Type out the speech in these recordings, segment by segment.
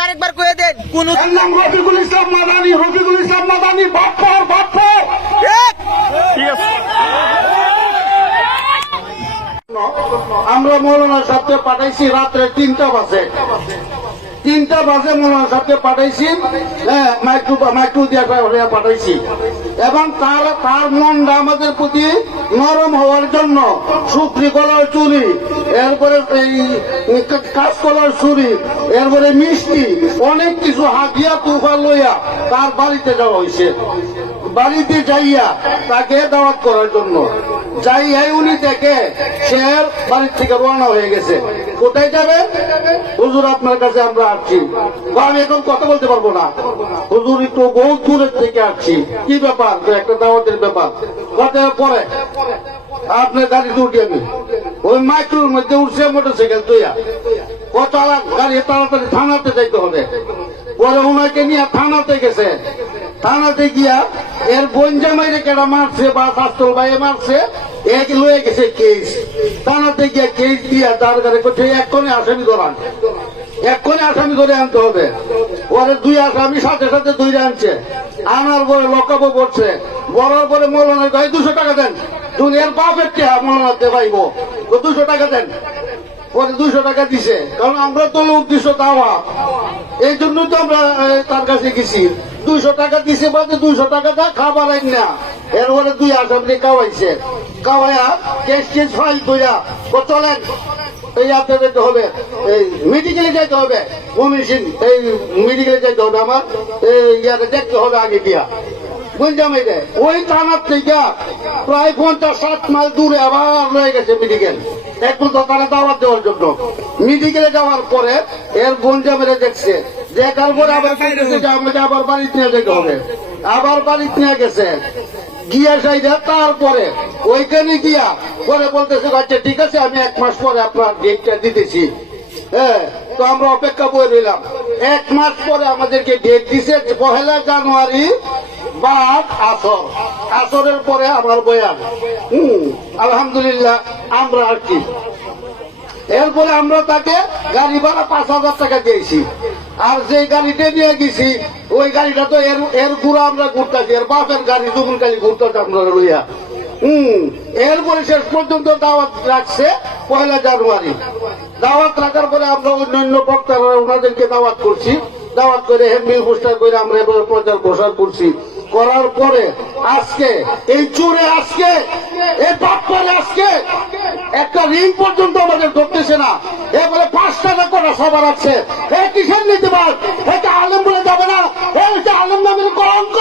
নামটা আরেকবার কয়ে দেন। কোন নাম রফিকুল ইসলাম মাদানী, রফিকুল ইসলাম মাদানী বাপ্পর ঠিক আছে। আমরা মৌলানা সাহেবকে পাঠাইছি রাত্রে 3টা বাজে মৌলানা সাহেবকে পাঠাইছি, মাইক্রো দিয়ে পাঠাইছি এবং তার মনটা আমাদের প্রতি নরম হওয়ার জন্য সুপ্রি কলার চুরি, এরপরে এই কাজ কলার চুরি, এরপরে মিষ্টি অনেক কিছু হাতিয়া তুফা লইয়া তার বাড়িতে যাওয়া হয়েছে। বাড়িতে যাইয়া তাকে দাওয়াত করার জন্য যাইয়াই উনি দেখে সে বাড়ির থেকে রওনা হয়ে গেছে। কোথায় যাবে? হুজুর আপনার কাছে আমরা আসছি। আমি এখন কথা বলতে পারবো না, হুজুর একটু বহু দূরের থেকে আসছি। কি ব্যাপার? একটা দাওয়াতের ব্যাপার। কথা পরে আপনার গাড়িতে উঠে আমি ওই মাইক্রোর মধ্যে উঠছে মোটরসাইকেল তুইয়া কত গাড়ি তাড়াতাড়ি থানাতে যাইতে হবে। পরে ওনাকে নিয়ে থানাতে গেছে। থানাতে গিয়া এর বঞ্জামাইরে কেটা মারছে বা শাস্ত্রল ভাই মারছে, এক লয়ে গেছে কেস। থানাতে গিয়া কেস দিয়া তার গাড়ি করছে এক্ষণে আসামি ধরান, এক্ষণে আসামি ধরে আনতে হবে। ওরে 2 আসামি সাথে সাথে 2 আনছে। আনার পরে লকাবো পড়ছে। বলার পরে মৌলানা 200 টাকা দেন, দুনিয়ার বাপের টেহা মৌলানাতে পাইব, 200 টাকা দেন। পরে 200 টাকা দিছে, কারণ আমরা তো উদ্দেশ্য দেওয়া, এই জন্যই তো আমরা তার কাছে গেছি। 200 টাকা দিছে বাদে 200 টাকাটা খাবার আইন না। এরপরে 2 আসামি খাওয়াইছে, খাওয়াইয়া কেস ফাইল কইরা চলেন এই আপনার যেতে হবে, এই মেডিকেলে যাইতে হবে, কমিশন এই মেডিকেলে যাইতে হবে, আমার ইয়ারে দেখতে হবে আগে দিয়া বুঝলাম। এই ওই থানার থেকে প্রায় 50-60 মাইল দূরে আবার রয়ে গেছে মেডিকেল, একটু দোকানে দাওয়াত দেওয়ার জন্য। মেডিকেলে যাওয়ার পরে এর বঞ্জামেরে দেখছে, দেখার পরে আবার আমাকে আবার বাড়িতে নিয়ে যেতে হবে। আবার বাড়িতে নিয়ে গেছে, গিয়া সাইডে তারপরে ওইখানে গিয়া পরে বলতেছে আচ্ছা ঠিক আছে আমি 1 মাস পরে আপনার ডেটটা দিতেছি। হ্যাঁ, তো আমরা অপেক্ষা করে রইলাম। 1 মাস পরে আমাদেরকে ডেট দিছে 1 জানুয়ারি বাদ আসর, আসরের পরে আমার বয়ান। আলহামদুলিল্লাহ আমরা আর কি। এরপরে আমরা তাকে গাড়ি ভাড়া 5000 টাকা দিয়েছি। আর যে গাড়িটা নিয়ে গেছি ওই গাড়িটা তো এর ঘুরা আমরা ঘুরতেছি, এর বাপের গাড়ি দুগুন গাড়ি ঘুরতেছি আমরা লইয়া। এরপরে শেষ পর্যন্ত দাওয়াত রাখছে 1 জানুয়ারি। দাওয়াত রাখার পরে আমরা অন্যান্য বক্তারা ওনাদেরকে দাওয়াত করছি, দাওয়াত করে হ্যান্ডবিল পোস্টার করে আমরা এবার প্রচার প্রসার করছি। করার পরে আজকে এই চোরে আজকে এই বাপ্পারে আজকে একটা রিং পর্যন্ত আমাদের ধরতেছে না। এবারে 5 টাকা করে সবার আছে। এ কিসের নীতিবাদ? এটা আলেম বলে যাবে না, এটা আলেম নামের কলঙ্ক।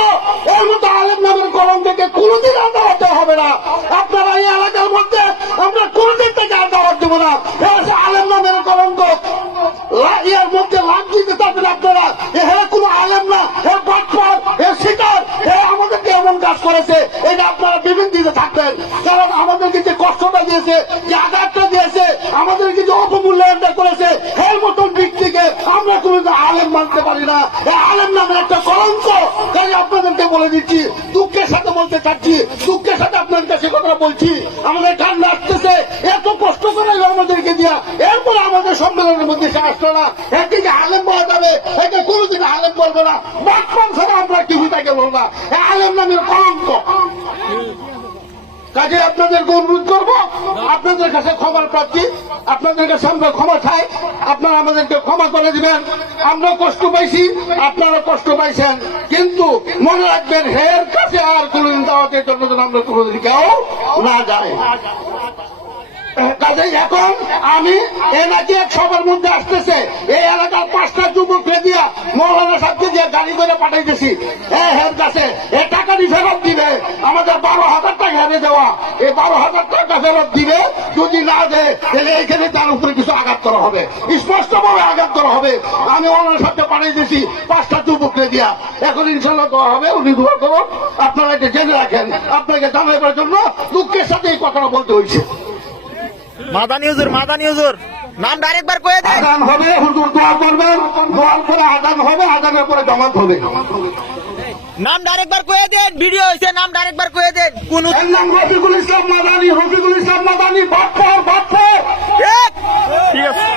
এর মতো আলেম নামের কলঙ্ককে কোনোদিন আদালতে হবে না। আপনারা এই এলাকার মধ্যে আমরা কোনোদিন থেকে আদালত দেবো না। আলেম নামের কলঙ্ক এর মধ্যে লাভ দিতে পারবেন আপনারা। এখানে কোনো আলেম না, এ বাটপার, এ শিকার, এ আমাদেরকে এমন কাজ করেছে, এটা আপনারা বিভিন্ন দিতে থাকবেন। কারণ আমাদেরকে যে কষ্টটা দিয়েছে, যে আঘাতটা দিয়েছে, আমাদেরকে যে অপমূল্যায়নটা করেছে, এর মতন ব্যক্তিকে আমরা কোনো আলেম মানতে পারি না। এই আলেম নামের একটা কলঙ্ক। কাজে আপনাদেরকে বলে দিচ্ছি, দুঃখের সাথে বলতে চাচ্ছি, দুঃখের সাথে আপনার কাছে কথা বলছি। আমাদের ঠান্ডা আসতেছে, এত কষ্ট করে আমাদেরকে দিয়া, এরপরে আমাদের সম্মেলনের মধ্যে সে আসলো না। একদিকে আলেম বলা যাবে, একে কোনোদিন আলেম বলবে না। বাটপান ছাড়া আমরা কিছু তাকে বলবো না। আলেম নামের কলঙ্ক। কাজে আপনাদেরকে অনুরোধ করবো, আপনাদের কাছে ক্ষমার প্রার্থী, আপনাদের কাছে আমরা ক্ষমা চাই, আপনারা আমাদেরকে ক্ষমা করে দিবেন। আমরা কষ্ট পাইছি, আপনারা কষ্ট পাইছেন, কিন্তু মনে রাখবেন হের কাছে আর কোনদিন দাওয়াতের জন্য যেন আমরা কোনদিন কেউ না যায়। কাজে এখন আমি এনাকে সবার মধ্যে আসতেছে, এই এলাকার 5টা যুবককে দিয়া মৌলানা সাহেবকে দিয়ে গাড়ি করে পাঠাইতেছি। এর কাছে এ টাকাটি ফেরত দিবে, আমাদের 12,000 টাকা হেরে দেওয়া, এই 12,000 টাকা ফেরত দিবে। যদি না দেয় তাহলে এইখানে তার উপরে কিছু আঘাত করা হবে, স্পষ্টভাবে আঘাত করা হবে। আমি মৌলানা সাহেবকে পাঠাইতেছি 5টা যুবককে দিয়া। এখন ইনশাল্লাহ দেওয়া হবে, উনি দোয়া করুন। আপনারা এটা জেনে রাখেন, আপনাকে জানাইবার জন্য দুঃখের সাথে এই কথাটা বলতে হয়েছে। মাদানী হুজুর নামটা আরেকবার কয়ে দেন। আজান হবে, হুজুর দোয়া করবেন, দোয়ার পরে আজান হবে, আজানের পরে জামাত হবে। নামটা আরেকবার কয়ে দেন, ভিডিও হয়েছে, নামটা আরেকবার কয়ে দেন। কোন নাম রফিকুল ইসলাম মাদানী, রফিকুল ইসলাম মাদানী বাপ্পর ঠিক আছে।